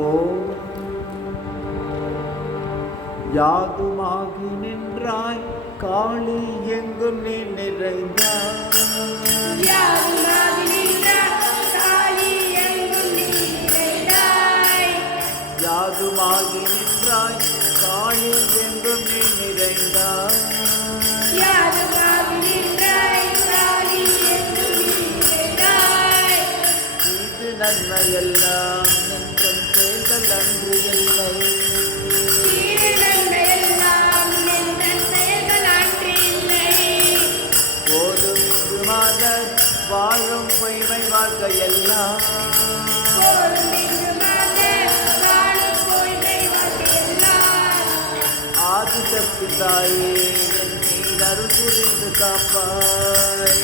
ஓம் யாதுமாகி நின்றாய் காளி எங்கும் நீ நிறைந்தாய். யாதுமாகி நின்றாய் காளி எங்கும் நீ நிறைந்தாய். நன்மையெல்லாம் செயல்கள் அன்று எல்லாம் வாழும் பொய்மை வாழ்க்கையெல்லாம். ஆதிசக்திதாயே என்னை அருள் புரிந்து காப்பாய்.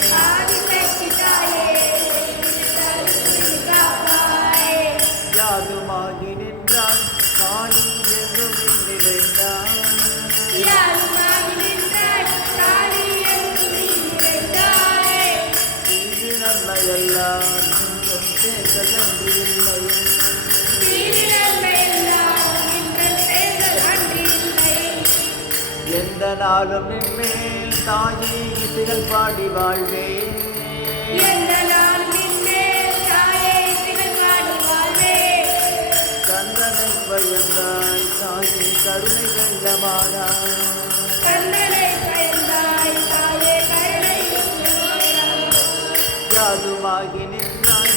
யாதும் எந்த நாளும் நின்மேல் தாயே இசைகள் பாடி வாழ்வே. கந்தனை பயந்தார். தாயே கருணை வெள்ளமானார் யாதுமாகி நின்றாய்?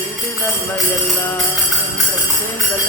இது நன்மையெல்லாம் சேர்ந்தல்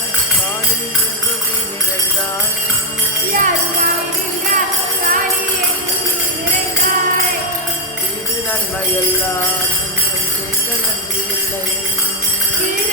Thank you.